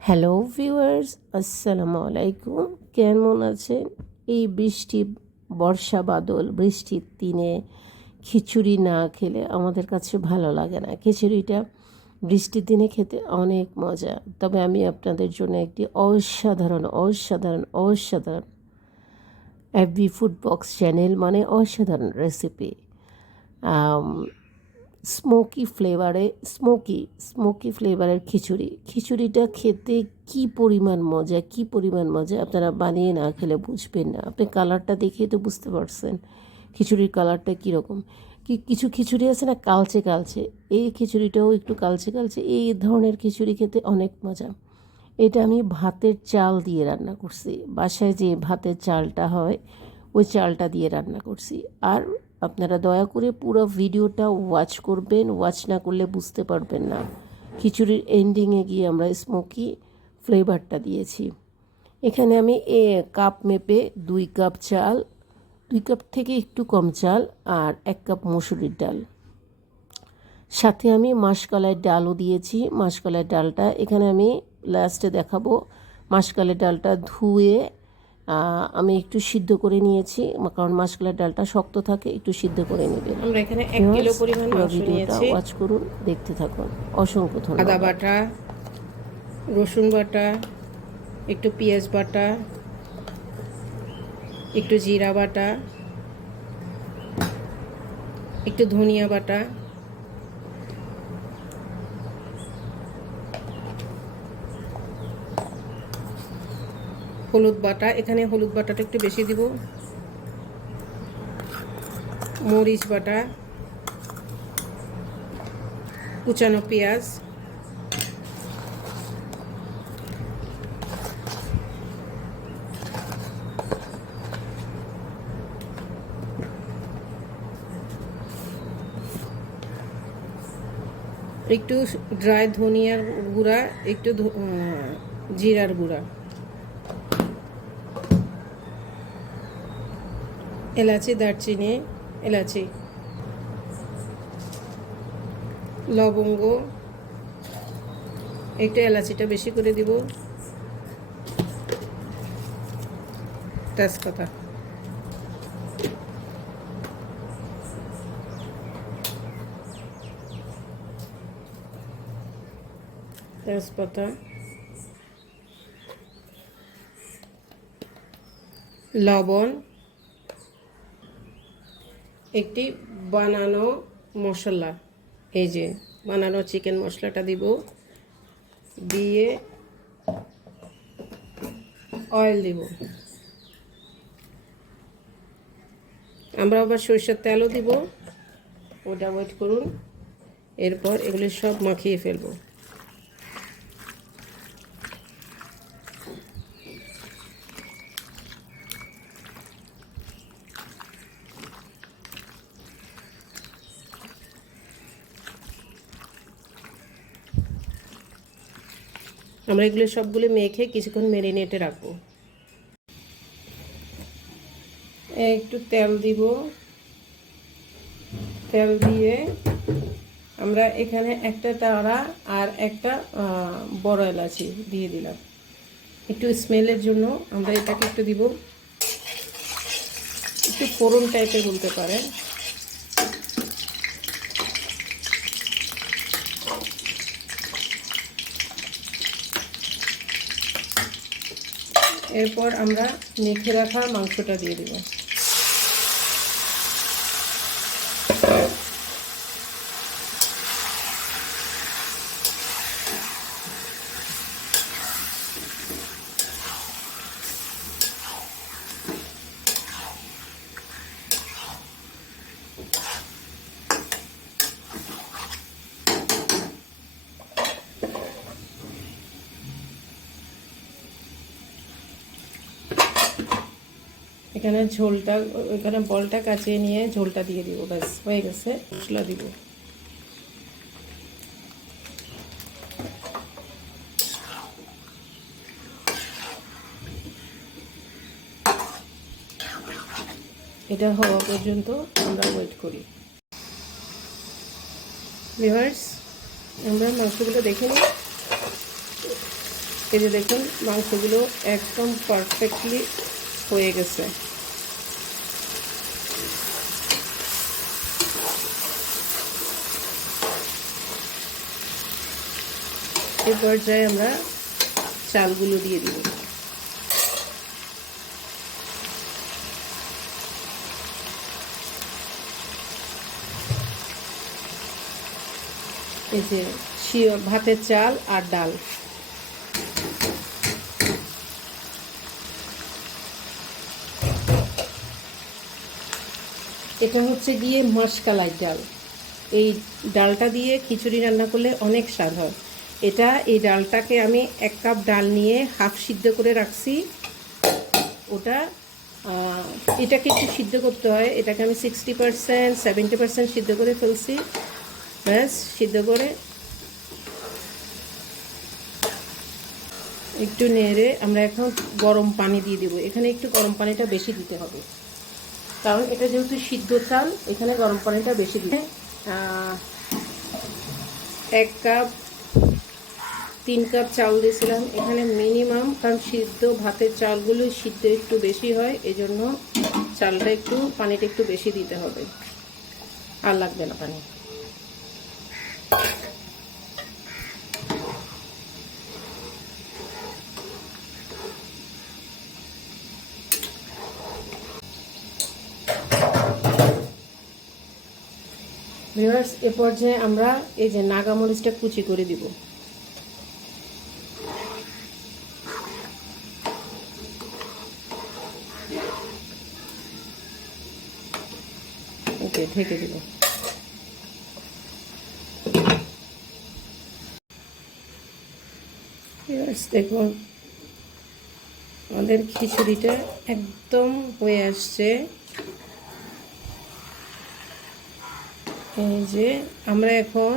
Hello viewers, আসসালামু আলাইকুম। কেমন আছেন? এই বর্ষা বাদল বৃষ্টির দিনে খিচুড়ি না খেলে আমাদের কাছে ভালো লাগে না। খিচুড়িটা বৃষ্টির দিনে খেতে অনেক মজা। তবে আমি আপনাদের জন্য একটি অসাধারণ অ্যাবি ফুড বক্স চ্যানেল মানে অসাধারণ রেসিপি, স্মোকি ফ্লেভারের খিচুড়িটা খেতে কি পরিমাণ মজা আপনারা বানিয়ে না খেলে বুঝবেন না। আপনি কালারটা দেখেই তো বুঝতে পারছেন খিচুড়ির কালারটা কীরকম। কিছু খিচুড়ি আছে না কালচে কালচে, এই খিচুড়িটাও একটু কালচে কালচে। এই ধরনের খিচুড়ি খেতে অনেক মজা। এটা আমি ভাতের চাল দিয়ে রান্না করছি, বাসায় যে ভাতের চালটা হয় ওই চালটা দিয়ে রান্না করছি। আর আপনারা দয়া করে পুরো ভিডিওটা ওয়াচ করবেন, ওয়াচ না করলে বুঝতে পারবেন না। খিচুড়ির এন্ডিংয়ে গিয়ে আমরা স্মোকি ফ্লেভারটা দিয়েছি। এখানে আমি কাপ মেপে 2 কাপ চাল, 2 কাপ থেকে একটু কম চাল আর 1 কাপ মসুরির ডাল, সাথে আমি মাসকলাইয়ের ডালও দিয়েছি। মাসকলাইয়ের ডালটা এখানে আমি লাস্টে দেখাবো। মাসকলাইয়ের ডালটা ধুয়ে আমি একটু সিদ্ধ করে নিয়েছি, কারণ মাসকলাইয়ের ডালটা শক্ত থাকে, একটু সিদ্ধ করে নেবেন। আমরা এখানে 1 কিলো পরিমাণ মাংস নিয়েছি। ওয়াচ করুন, দেখতে থাকুন। অসংখ্য ধন্যবাদ। আদা বাটা, রসুন বাটা, একটু পেঁয়াজ বাটা, একটু জিরা বাটা, একটু ধনিয়া বাটা, হলুদ বাটা, এখানে হলুদ বাটাটা একটু বেশি দিব, মরিচ বাটা, কুচানো পেঁয়াজ, একটু ড্রাই ধনিয়ার গুঁড়া, একটু জিরার গুঁড়া, এলাচি, দারচিনি, এলাচি, লবঙ্গ, একটু এলাচিটা বেশি করে দিব, তেজপাতা, লবণ, একটি বানানো মশলা, এই যে বানানো চিকেন মশলাটা দিব, দিয়ে অয়েল দিব। আমরা আবার সরিষার তেলও দিব, ওটা ওয়েট করুন। এরপর এগুলি সব মাখিয়ে ফেলবো। আমরা এগুলো সবগুলো মেখে কিছুক্ষণ ম্যারিনেটে রাখবো। একটু তেল দিব, তেল দিয়ে আমরা এখানে একটা তাড়া আর একটা বড় এলাচি দিয়ে দিলাম একটু স্মেলের জন্য। আমরা এটাকে একটু দিব, একটু ফোড়ন টাইপের বলতে পারেন। এরপর আমরা মেখে রাখা মাংসটা দিয়ে দিব। এখানে ঝোলটা, এখানে বলটা কাচিয়ে নিয়ে ঝোলটা দিয়ে দিব, ব্যাস হয়ে গেছে। মশলা দিব, এটা হওয়া পর্যন্ত আমরা ওয়েট করি। ভিউয়ার্স, আমরা মাংসগুলো দেখে নিই। এই যে দেখুন মাংসগুলো একদম পারফেক্টলি হয়ে গেছে। এই পর্যায়ে আমরা চালগুলো দিয়ে দিব। এই যে ভাতের চাল আর ডাল, এটা হচ্ছে গিয়ে মাসকালাই ডাল। এই ডালটা দিয়ে খিচুড়ি রান্না করলে অনেক স্বাদ হয়। এই ডালটাকে আমি 1 কাপ ডাল নিয়ে হাফ সিদ্ধ করে রাখছি। এটাকে একটু সিদ্ধ করতে হয়, এটাকে আমি 60% 70% সিদ্ধ করে ফেলছি। ব্যাস, সিদ্ধ করে একটু নেড়ে আমরা এখন গরম পানি দিয়ে দেবো। এখানে একটু গরম পানিটা বেশি দিতে হবে, কারণ এটা যেহেতু সিদ্ধ চাল, এখানে গরম পানিটা বেশি দিতে। 1 কাপ 3 কাপ চাল দিয়েছিলাম এখানে মিনিমাম, কারণ সিদ্ধ ভাতের চালগুলো সিদ্ধ একটু বেশি হয়, এজন্য পানিটা একটু বেশি দিতে হবে, আর লাগবে না পানি। ভিউয়ার্স, এ পর্যায়ে আমরা এই যে নাগামরিচটা কুচি করে দিব। ওকে, ঢেকে দিব। ভিউয়ার্স দেখুন, আমাদের খিচুড়িটা একদম হয়ে আসছে। এই যে আমরা এখন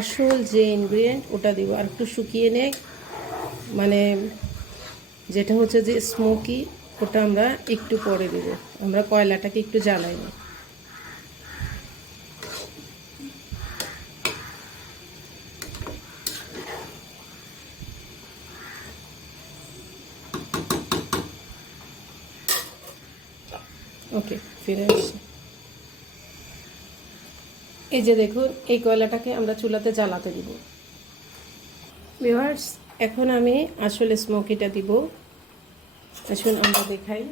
আসল যে ইনগ্রিডিয়েন্ট ওটা দিব, আর একটু শুকিয়ে নে, মানে যেটা হচ্ছে যে স্মোকি, ওটা আমরা একটু পরে দেব। আমরা কয়লাটাকে একটু জ্বালাই নিই। ওকে, ফিরে আসছি। এই যে দেখুন, এই কয়লাটাকে আমরা চুলাতে জ্বালাতে দিব। ভিউয়ার্স, এখন আমি আসলে স্মোকিটা দিব। আসুন আমরা দেখাই।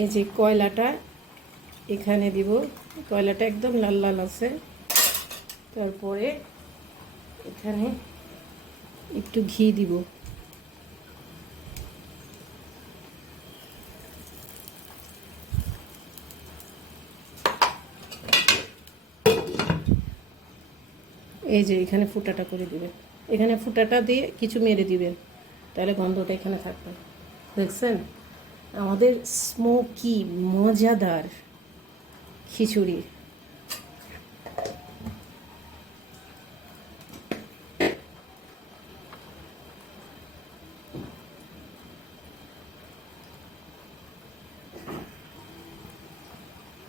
এই যে কয়লাটা এখানে দিব, কয়লাটা একদম লাল লাল আছে। তারপরে এখানে একটু ঘি দিব। এই যে এখানে ফুটাটা করে দিবেন, এখানে ফুটাটা দিয়ে কিছু মেরে দিবেন, তাহলে গন্ধটা এখানে থাকবে। দেখছেন আমাদের স্মোকি মজাদার খিচুড়ি।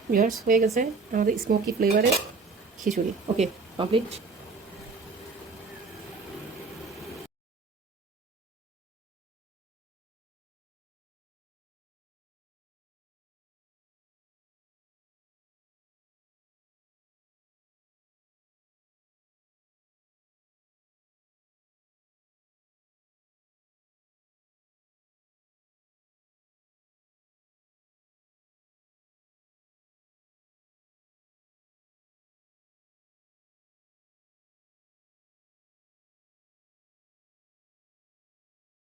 ভিউয়ার্স, হয়ে গেছে আমাদের স্মোকি ফ্লেভারের খিচুড়ি। ওকে, কমপ্লিট।